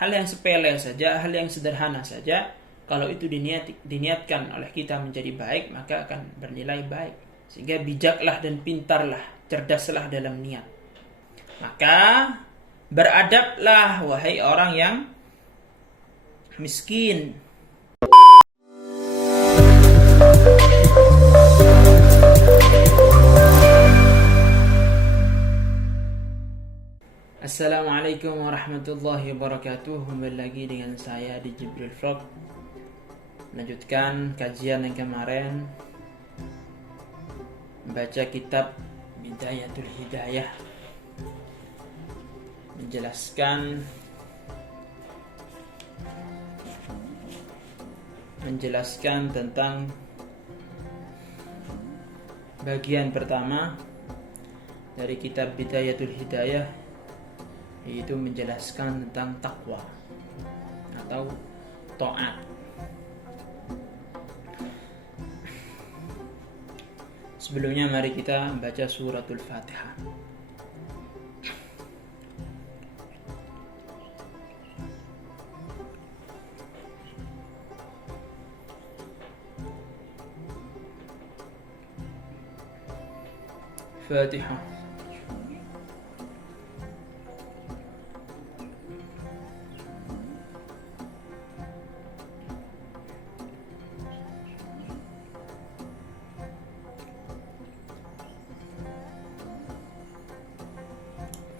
hal yang sepele saja, hal yang sederhana saja, kalau itu diniatkan oleh kita menjadi baik, maka akan bernilai baik. Sehingga bijaklah dan pintarlah, cerdaslah dalam niat. Maka beradablah wahai orang yang miskin. Assalamualaikum warahmatullahi wabarakatuh. Kembali lagi dengan saya di Jibril Vlog. Melanjutkan kajian yang kemarin, membaca kitab Bidayatul Hidayah, menjelaskan tentang bagian pertama dari kitab Bidayatul Hidayah, yaitu menjelaskan tentang takwa atau taat. Sebelumnya mari kita baca suratul Fatihah. Fatihah.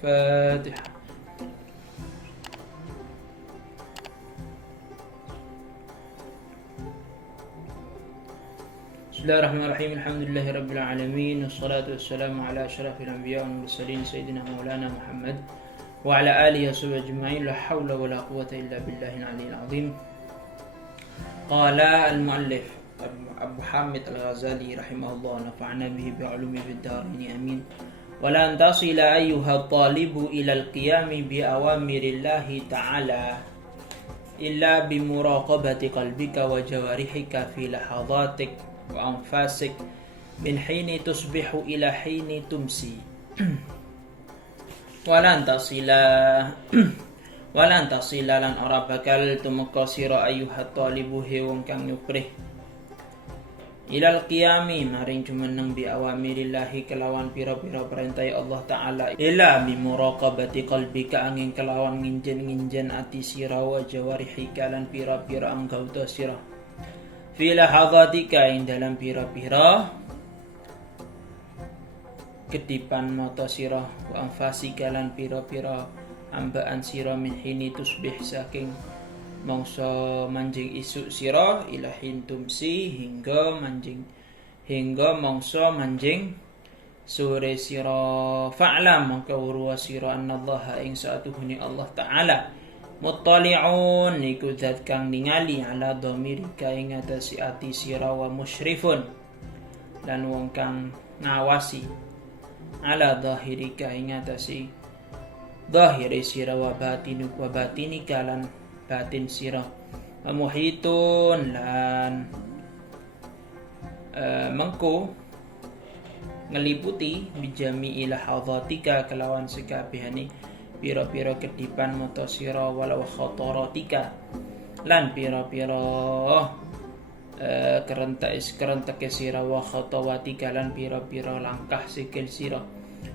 Fatihah. Bismillahirrahmanirrahim. Alhamdulillahirabbil alamin, wassalatu wassalamu ala asyrafil anbiya wal mursalin sayyidina maulana Muhammad wa ala alihi washabbihi ajma'in. La haula wala quwwata illa billahil aliyyil azim. Qala al-muallif Abu Hamid Al-Ghazali rahimahullah, nafa'ana bihi bi'ulumihi fid dharain amin. Walan tasila ayyuha talibu ilal qiyami bi awamirillahi ta'ala illa bi muraqabati qalbika wa jawarihika fi lahadhatik wa anfasik min hini tusbihu ila hini tumsi. Walan tasila lan ora bakal tumeka sira ayyuha talibu he wong kang nyukrih ilal qiyami maring jumeneng bi awamirillahi kelawan pira-pira perintah Allah Ta'ala, ila bi muraqabati qalbika angin kelawan nginjen ati sira wa jawarihika lan pira-pira anggauta sira fi lahadhatika ing dalam pira-pira kedipan mata sira wa anfasika lan pira-pira ambaan sira min hini tusbih saking mangsa manjing isuk sira ilahin tumsi hingga mangsa manjing sore sira. Fa'lam maka urwa sira annallaha ing sa'atuhuni Allah Ta'ala muttali'un iku zat kang ningali ala dhamirika ing atase ati sira wa musyrifun lan wong kang ngawasi ala dhahirika ing atase dhahiri sira wa batinika lan batin sira wa muhitun lan mengko ngeliputi bijami ila hadhatika kelawan sekabehane pira-pira kedipan mata sira walau khataratika lan pira-pira kerenteke sira wa khatawatika lan pira-pira langkah sikil sira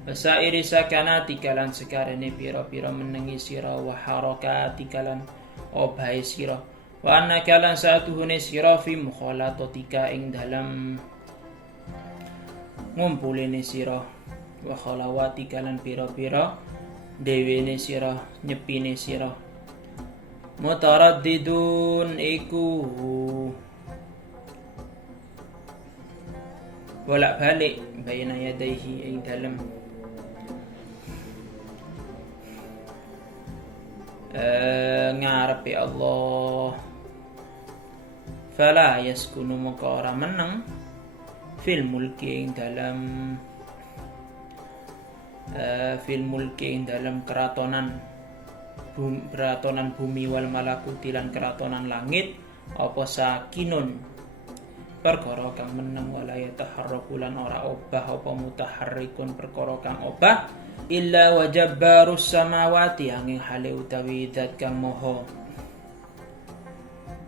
wasairi sakanatika lan sekarene pira-pira menengi sira wa harakatika lan obahe sira wa annaka lan sa'atuhune sira fi mukhalatatika ing dalam ngumpulene sira wa khalawatika lan pira-pira dewene sira nyepine sira mutaraddidun iku bolak-balik baina yadaihi ing dalam ngarepe Allah. Fala yaskunu maka ora meneng fil mulki ing dalam keratonan bumi wal malakuti lan keratonan langit apa sakinun perkara kang meneng wala yataharraku lan ora obah apa mutaharrikun perkara kang obah illa wa jabbarus samawati angin hale utawi zat kang moho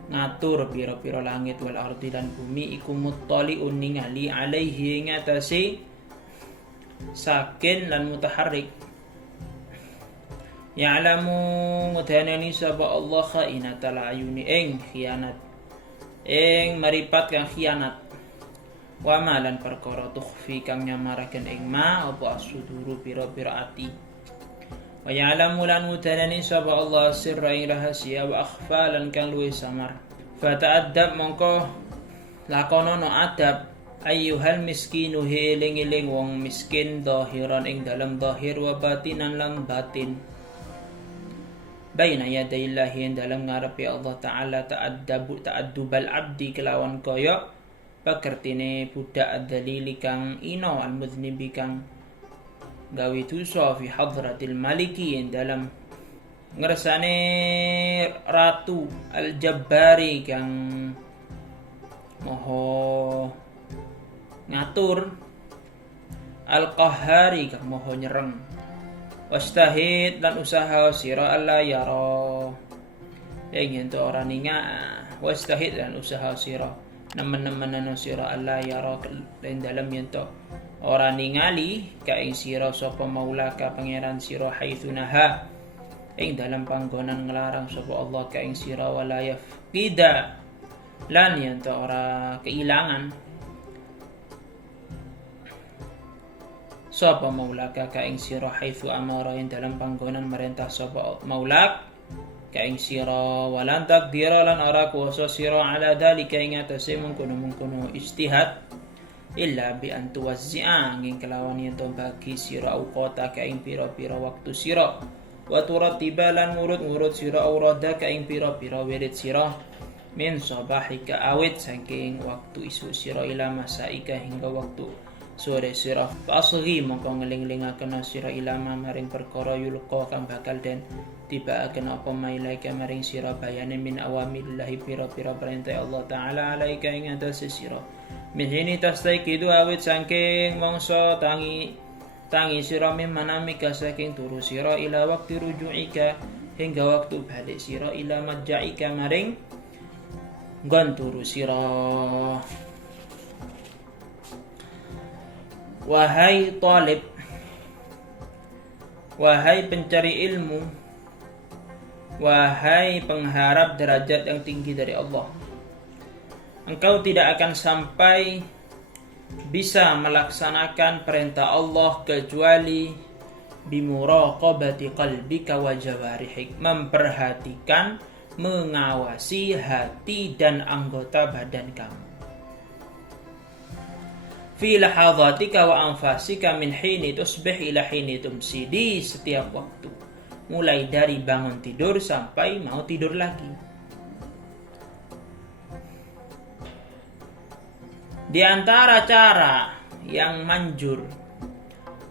ngatur pira-pira langit wal ardi lan bumi iku muttaliun ningali alaihi ngatasi sakin lan mutaharrik ya'lamu ngudhanani sapa Allah khainatal ayuni ing khianat ing maripat kang khianat wa malan perkara tukhfi kang nyamaraken ing ma apa asuduru pira-pira ati wa ya'lamu lan ngudhanani sapa Allah sirra ing rahasia wa akhfa lan kang luwih samar fa ta'addab mongko lakonono adab ayyuhal miskinu eling-eling wong miskin zahiran ing dalam zahir wa batinan lan batin baina yadaillahi dalam ngarepe Allah taala ta'addubal abdi kelawan kaya pakertine budak ad-dalili kang ino al-mudhnibi kang gawe dosa fi hadratil maliki dalam ngersane ratu al-jabbari kang moho ngatur al-qahhari kang moho nyereng wastahid dan usaha sira alla yara ing ento ora ninga wastahid dan usaha sira nemen-nemenan sira alla yara ing dalem ento ora ningali ka ing sira sapa maula ka pangeran sira haitsunaha ing dalam panggonan nglarang sapa Allah ka ing sira wala yafqida lan ento ora keilangan sapa maulaka ka ing sira haitsu amara ing dalam panggonan merintah sapa maulak ka ing sira walan taqdira lan ora kuwasa sira ala dalika ing atase mungkono ijtihad illa bi an tuwazzi'a ing kelawan yen bagi sira auqata ka ing pira-pira waktu sira wa turattiba lan ngurut sira aurada ka ing pira-pira wirid sira min sabahika awit saking waktu isu sira ila masaika hingga waktu sore sira fasghi mongko ngeling-lingaken sira ilama maring perkara yulqa kang bakal den tibaaken apa mailaika maring sira bayane min awamillahi pira-pira perintah Allah taala alaika ing atase sira min hini tastaiqidu awit saking mangsa tangi sira min manamika saking turu sira ila waktu rujuika hingga waktu balik sira ila majjaika maring nggon turu sira. Wahai talib, wahai pencari ilmu, wahai pengharap derajat yang tinggi dari Allah, engkau tidak akan sampai bisa melaksanakan perintah Allah kecuali bimuraqabati qalbika wa jawarihik, memperhatikan, mengawasi hati dan anggota badan kamu. Fi lahadhatika wa anfasika min hini tusbih ila hini tumsi, di setiap waktu, mulai dari bangun tidur sampai mau tidur lagi. Di antara cara yang manjur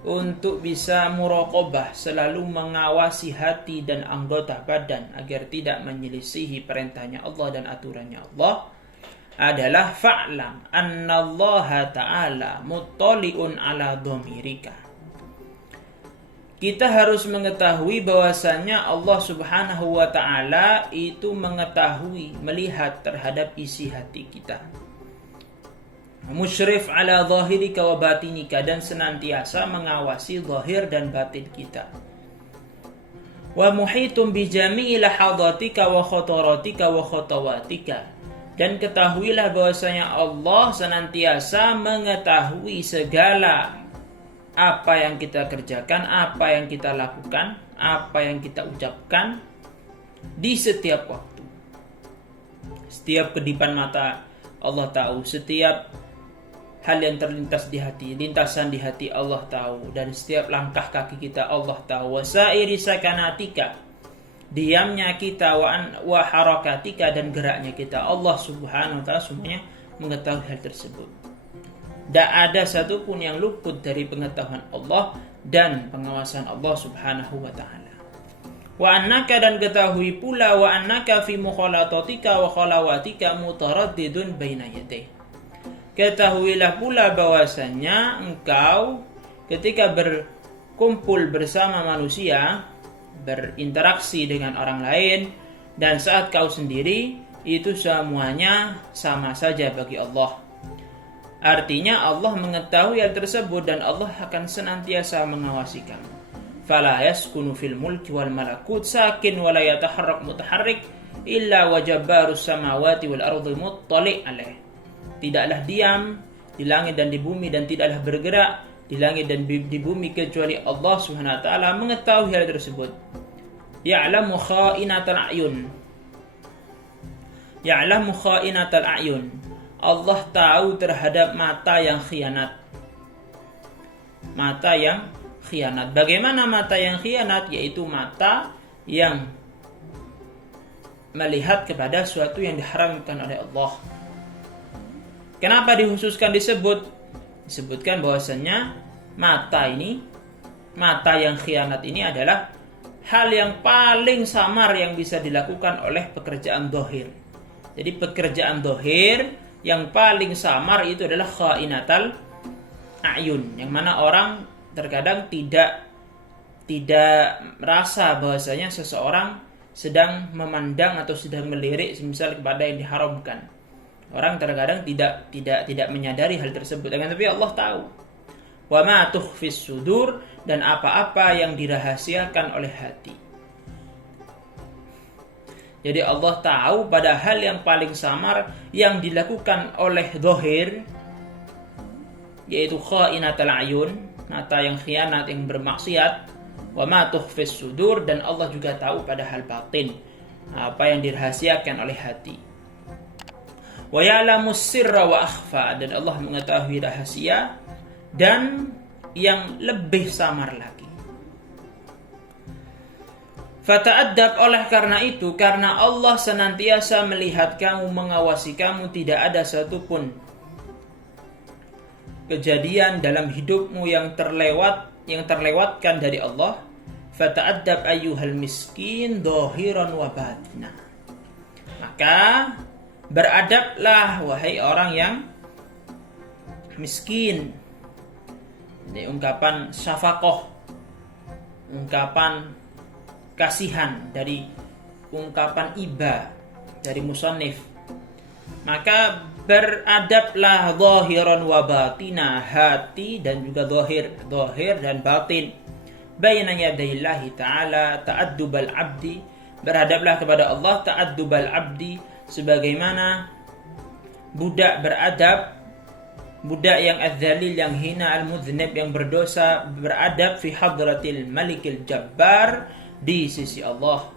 untuk bisa muraqabah, selalu mengawasi hati dan anggota badan agar tidak menyelisihi perintahnya Allah dan aturannya Allah, adalah fa'lam annallaha ta'ala muttali'un ala dhamirika. Kita harus mengetahui bahwasanya Allah Subhanahu wa ta'ala itu mengetahui, melihat terhadap isi hati kita. Musyrif ala zahirika wa batinika, dan senantiasa mengawasi zahir dan batin kita. Wa muhitum bi jami'i lahadatika wa khataratika wa khatawatika, dan ketahuilah bahwasanya Allah senantiasa mengetahui segala apa yang kita kerjakan, apa yang kita lakukan, apa yang kita ucapkan di setiap waktu. Setiap kedipan mata Allah tahu, setiap hal yang terlintas di hati, lintasan di hati Allah tahu, dan setiap langkah kaki kita Allah tahu. Wasairi sakanatika, diamnya kita, wa harakatika, dan geraknya kita, Allah Subhanahu wa ta'ala semuanya mengetahui hal tersebut. Tak ada satupun yang luput dari pengetahuan Allah dan pengawasan Allah Subhanahu wa ta'ala. Wa annaka, dan ketahui pula, wa annaka fi mukhalatatika wa khalawatika mutaraddidun baina yadayhi. Ketahuilah pula bahwasanya engkau ketika kumpul bersama manusia, berinteraksi dengan orang lain, dan saat kau sendiri, itu semuanya sama saja bagi Allah. Artinya Allah mengetahui hal tersebut dan Allah akan senantiasa mengawasi kamu. Fala yaskunu fil mulki wal malakut sakin wa la yataharrak mutaharrik illa wajabbarus samawati wal ardi muttali' alaih. Tidaklah diam di langit dan di bumi, dan tidaklah bergerak di langit dan di bumi kecuali Allah Subhanahu wa taala mengetahui hal tersebut. Ya'lamu kha'inatal a'yun. Ya'lamu kha'inatal a'yun. Allah tahu terhadap mata yang khianat. Mata yang khianat. Bagaimana mata yang khianat? Yaitu mata yang melihat kepada sesuatu yang diharamkan oleh Allah. Kenapa dihususkan disebutkan bahwasannya mata yang khianat ini adalah hal yang paling samar yang bisa dilakukan oleh pekerjaan dohir. Jadi pekerjaan dohir yang paling samar itu adalah khainatal a'yun, yang mana orang terkadang tidak merasa bahwasanya seseorang sedang memandang atau sedang melirik semisal kepada yang diharamkan. Orang terkadang tidak menyadari hal tersebut, tapi Allah tahu. Wa ma tukhfis sudur, dan apa-apa yang dirahasiakan oleh hati. Jadi Allah tahu pada hal yang paling samar yang dilakukan oleh zahir, yaitu khainatul ayun, mata yang khianat, yang bermaksiat. Wa ma tukhfis sudur, dan Allah juga tahu pada hal batin, apa yang dirahasiakan oleh hati. Wa ya'lamus sirra wa akhfa, dan Allah mengetahui rahasia dan yang lebih samar lagi. Fata'addab, oleh karena itu, karena Allah senantiasa melihat kamu, mengawasi kamu, tidak ada satupun kejadian dalam hidupmu yang terlewatkan dari Allah. Fata'addab ayyuhal miskin dhahiran wa batina. Maka beradablah wahai orang yang miskin. Ini ungkapan syafaqah, ungkapan kasihan dari ungkapan iba dari musannif. Maka beradablah zahiran wa batina, hati dan juga zahir dan batin. Baina yadayillahi ta'ala ta'addubal abdi, beradablah kepada Allah ta'addubal abdi, sebagaimana budak beradab, budak yang adzalil, yang hina, al-mudznib, yang berdosa, beradab fi hadratil malikil jabbar, di sisi Allah,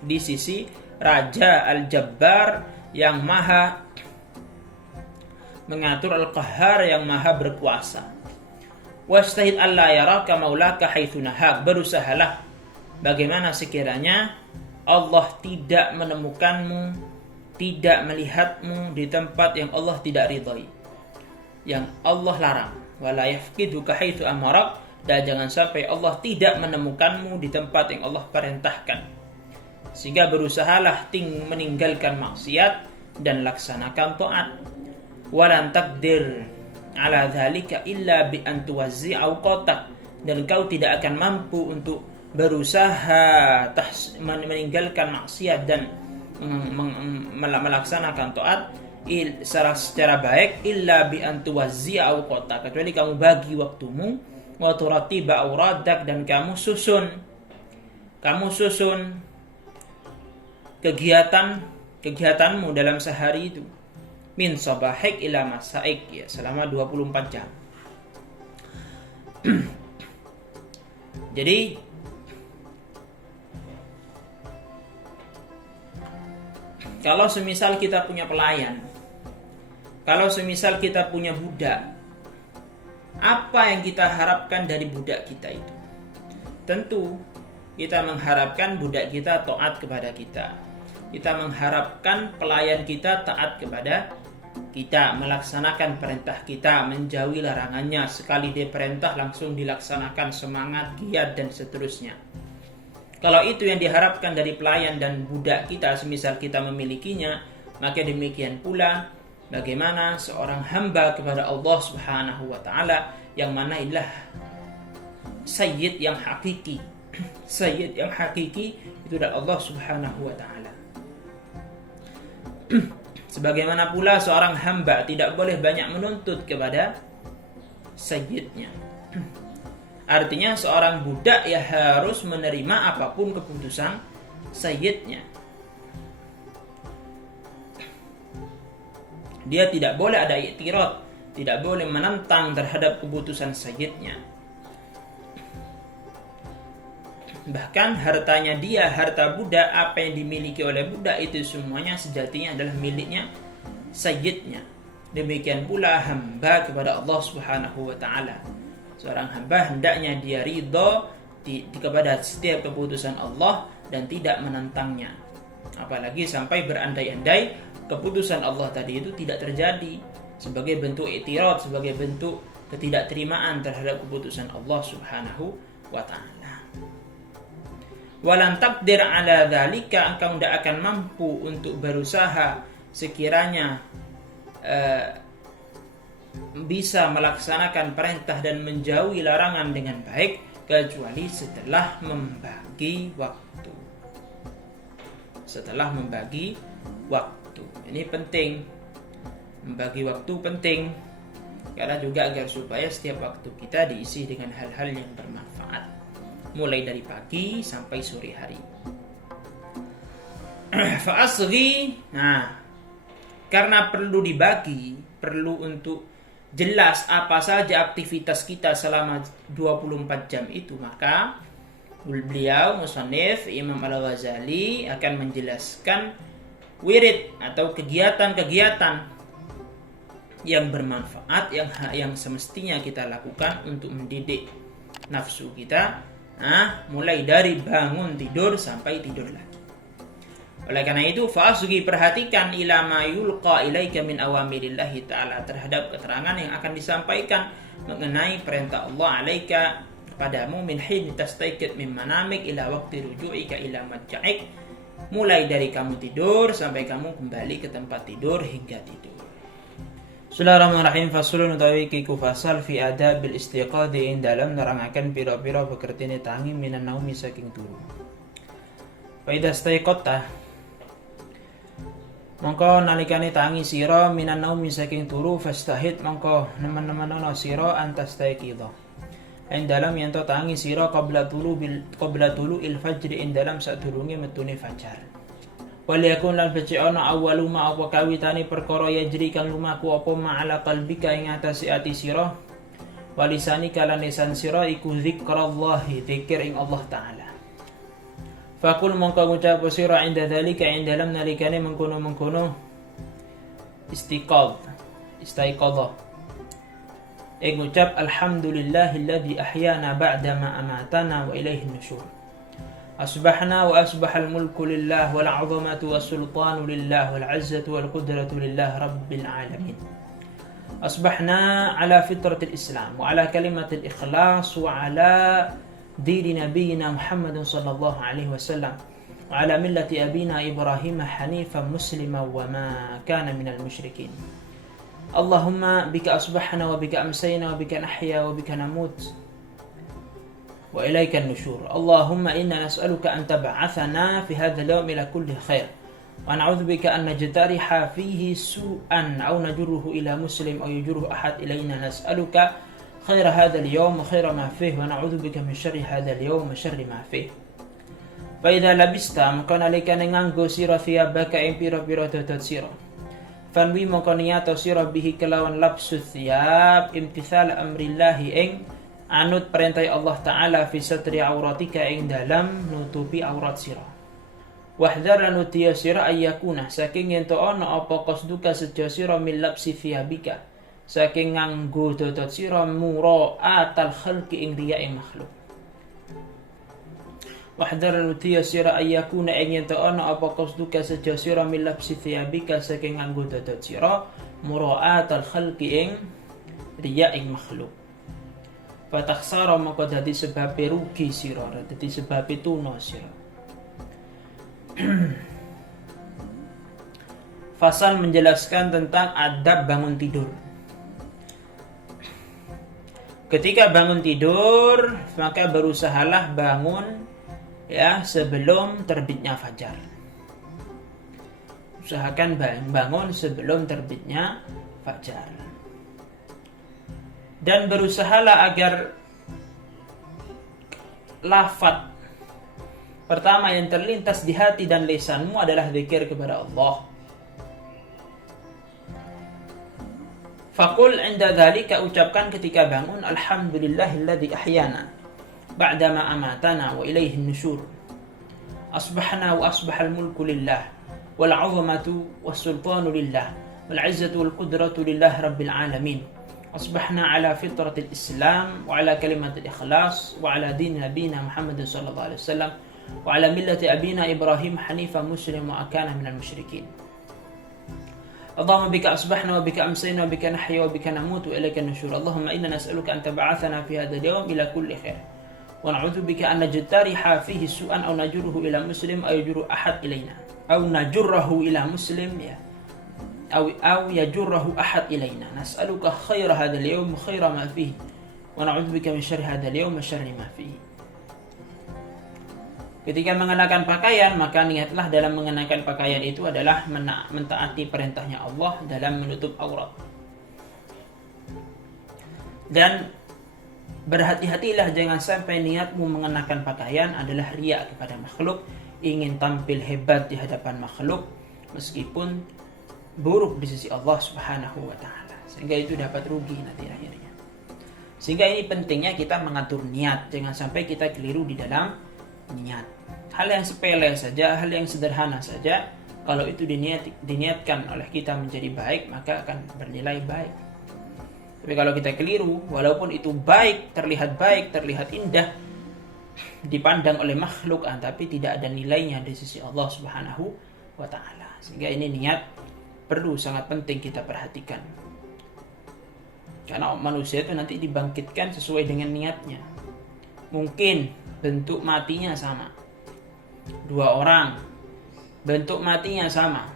di sisi Raja al-Jabbar yang maha mengatur, al-Qahhar yang maha berkuasa. Wastahid alla yaraka maulaka haitsu nahak, berusahalah bagaimana sekiranya Allah tidak menemukanmu, tidak melihatmu di tempat yang Allah tidak ridhai, yang Allah larang. Wala yafqiduka haitsu amarak, dan jangan sampai Allah tidak menemukanmu di tempat yang Allah perintahkan. Sehingga berusahalah meninggalkan maksiat dan laksanakan taat. Walan taqdir ala dzalika illa bi an tuwazzi'a awqatak, dan kau tidak akan mampu untuk berusaha meninggalkan maksiat dan melaksanakan taat secara baik illa bi an tuwazzi'a awqatak, kecuali kamu bagi waktumu, wa turattiba auradak, dan kamu susun kegiatanmu dalam sehari itu, min sabahik ila masaik, ya, selama 24 jam. Jadi kalau semisal kita punya pelayan, kalau semisal kita punya budak, apa yang kita harapkan dari budak kita itu? Tentu kita mengharapkan budak kita taat kepada kita. Kita mengharapkan pelayan kita taat kepada kita, melaksanakan perintah kita, menjauhi larangannya. Sekali dia perintah langsung dilaksanakan, semangat, giat, dan seterusnya. Kalau itu yang diharapkan dari pelayan dan budak kita, semisal kita memilikinya, maka demikian pula bagaimana seorang hamba kepada Allah Subhanahu wa taala, yang mana inilah sayyid yang hakiki. Sayyid yang hakiki itu adalah Allah Subhanahu wa taala. Sebagaimana pula seorang hamba tidak boleh banyak menuntut kepada sayyidnya. Artinya seorang budak ya harus menerima apapun keputusan sayyidnya. Dia tidak boleh ada i'tirad, tidak boleh menentang terhadap keputusan sayyidnya. Bahkan hartanya dia, harta budak, apa yang dimiliki oleh budak itu semuanya sejatinya adalah miliknya sayyidnya. Demikian pula hamba kepada Allah Subhanahu wa taala. Seorang hamba hendaknya dia ridha kepada setiap keputusan Allah dan tidak menentangnya. Apalagi sampai berandai-andai keputusan Allah tadi itu tidak terjadi sebagai bentuk i'tirad, sebagai bentuk ketidakterimaan terhadap keputusan Allah Subhanahu wa taala. Walan taqdir ala dzalika, engkau tidak akan mampu untuk berusaha sekiranya bisa melaksanakan perintah dan menjauhi larangan dengan baik kecuali setelah membagi waktu. Setelah membagi waktu. Ini penting. Membagi waktu penting karena juga agar supaya setiap waktu kita diisi dengan hal-hal yang bermanfaat. Mulai dari pagi sampai sore hari. Fa'asghi, karena perlu dibagi, perlu untuk jelas apa saja aktivitas kita selama 24 jam itu, maka beliau musannif Imam Al-Ghazali akan menjelaskan wirid atau kegiatan-kegiatan yang bermanfaat yang semestinya kita lakukan untuk mendidik nafsu kita. Mulai dari bangun tidur sampai tidur lagi. Oleh karena itu, fa'asghi, perhatikan ila ma yulqa ilaika min awamirillahi ta'ala, terhadap keterangan yang akan disampaikan mengenai perintah Allah alaika kepadamu min hin tastaiqid min manamik ila waqti ruju'ika ila madja'ik, mulai dari kamu tidur sampai kamu kembali ke tempat tidur hingga tidur. Bismillahirrahmanirrahim. Faslun utawi kiku fasal fi adabil istiqadhi ing dalam nerangaken pira-pira bekertine tangi minan naumi saking turu. Fa idza staiqatta, mongko nalikane tangi sira minan naumi saking turu, fastahid mongko nemen-nemen ana sira antastaiqidha. Ing dalam yen to tangi sira qabla tulu il fajr ing dalam sadurunge metune fajar. Waliyakun lan becik ana awwalu ma apa kawitane perkara yajri kang lumaku apa ma'ala qalbika ing atase ati sira walisani kalan lisan sira iku zikrallahi, zikir ing Allah taala. Fakul mongko ngucap sira inda dzalika ing dalam nalikane mengkono-mengkono istaiqadha ing ngucap alhamdulillahilladzi ahyana ba'da ma amatana wa ilaihin nusyur. أصبحنا وأصبح الملك لله والعظمة والسلطان لله والعزة والقدرة لله رب العالمين. أصبحنا على فطرة الإسلام وعلى كلمة الإخلاص وعلى دين نبينا محمد صلى الله عليه وسلم وعلى ملة أبينا إبراهيم حنيفا مسلما وما كان من المشركين. اللهم بك أصبحنا وبك أمسينا وبك نحيا وبك نموت وإليك النشور. اللهم إنا نسألك أن تبعثنا في هذا اليوم إلى كل خير ونعوذ بك أن نجترح فيه سوءا أو نجره إلى مسلم أو يجره أحد إلينا. نسألك خير هذا اليوم وخير ما فيه ونعوذ بك من شر هذا اليوم وشر ما فيه. فإذا لبست مكان لك نغانغو سيرا ثيابك إن بيرا توتوت سيرا فانوي مكانياتو سيرا به كلاwan لبس الثياب امتثال أمر الله إن anut perintah Allah Ta'ala fi satri auratika ing dalam nutupi aurat sira. Wahdhar lan utiya sira ayyakuna saking yen to ana apa qasduka sejo sira min labsi thiyabika saking nganggo totot sira mura'atal khalqi ing riya ing makhluk. Wahdhar lan utiya sira ayyakuna ing yen to ana apa qasduka sejo sira min labsi thiyabika saking nganggo totot sira mura'atal khalqi ing riya ing makhluk. Fatakhsara maka dadi sebab rugi sira, dadi sebab tuna sira. Fasal menjelaskan tentang adab bangun tidur. Ketika bangun tidur, maka berusahalah bangun ya sebelum terbitnya fajar. Usahakan bangun sebelum terbitnya fajar. Dan berusahalah agar lafaz pertama yang terlintas di hati dan lisanmu adalah zikir kepada Allah. Faqul 'inda dzalika, ucapkan ketika bangun, alhamdulillahilladzi ahyana ba'dama amatana wa ilaihi nusyur. Asbahna wa asbahal mulku lillah wal 'azamatu was sultanu lillah wal 'izzatu wal qudratu lillah rabbil alamin. أصبحنا على فطرة الإسلام وعلى كلمة الإخلاص وعلى دين نبينا محمد صلى الله عليه وسلم وعلى ملة أبينا إبراهيم حنيفا مسلم وأكان من المشركين. اللهم بك أصبحنا وبك أمسينا وبك نحيا وبك نموت وإليك النشور. اللهم إنا نسألك أن تبعثنا في هذا اليوم إلى كل خير ونعوذ بك أن نجترح فيه سوءا أو نجره إلى مسلم أو يجر أحد إلينا أو نجره إلى مسلم أو يجره أحد إلينا. نسألك خير هذا اليوم وخير ما فيه ونعوذ بك من شر هذا اليوم وشر ما فيه. Ketika mengenakan pakaian, maka niatlah dalam mengenakan pakaian itu adalah mentaati perintahnya Allah dalam menutup aurat. Dan berhati-hatilah jangan sampai niatmu mengenakan pakaian adalah riya kepada makhluk, ingin tampil hebat di hadapan makhluk meskipun buruk di sisi Allah Subhanahu wa taala, sehingga itu dapat rugi nanti akhirnya. Sehingga ini pentingnya kita mengatur niat, jangan sampai kita keliru di dalam niat. Hal yang sepele saja, hal yang sederhana saja, kalau itu diniatkan oleh kita menjadi baik, maka akan bernilai baik. Tapi kalau kita keliru, walaupun itu baik, terlihat indah dipandang oleh makhluk, tapi tidak ada nilainya di sisi Allah Subhanahu wa taala. Sehingga ini niat perlu sangat penting kita perhatikan. Karena manusia itu nanti dibangkitkan sesuai dengan niatnya. Mungkin bentuk matinya sama. Dua orang bentuk matinya sama.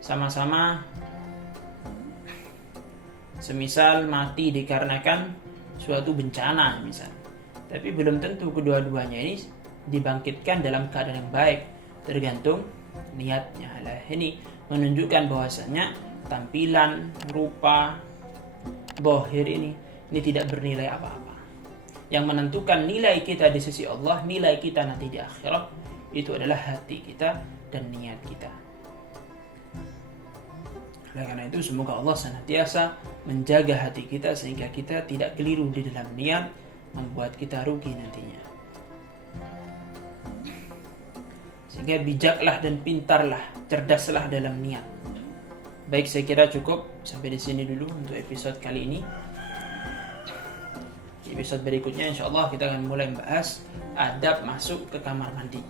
Sama-sama semisal mati dikarenakan suatu bencana misal. Tapi belum tentu kedua-duanya ini dibangkitkan dalam keadaan yang baik. Tergantung niatnya. Lah ini menunjukkan bahwasanya tampilan, rupa, zahir ini tidak bernilai apa-apa. Yang menentukan nilai kita di sisi Allah, nilai kita nanti di akhirat, itu adalah hati kita dan niat kita. Oleh karena itu semoga Allah senantiasa menjaga hati kita sehingga kita tidak keliru di dalam niat, membuat kita rugi nantinya. Sehingga bijaklah dan pintarlah, cerdaslah dalam niat. Baik, saya kira cukup sampai di sini dulu untuk episode kali ini. Di episode berikutnya insyaallah kita akan mulai membahas adab masuk ke kamar mandi.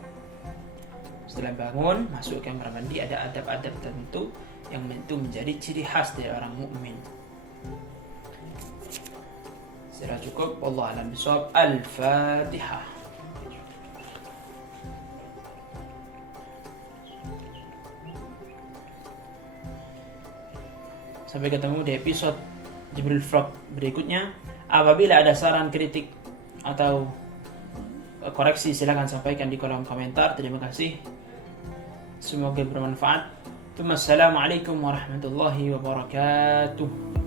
Setelah bangun, masuk ke kamar mandi, ada adab-adab tertentu yang itu menjadi ciri khas dari orang mukmin. Saya cukup. Wallahu a'lam bishawab. Al-Fatihah. Sampai ketemu di episode Jibril Vlog berikutnya. Apabila ada saran, kritik, atau koreksi, silakan sampaikan di kolom komentar. Terima kasih. Semoga bermanfaat. Assalamualaikum warahmatullahi wabarakatuh.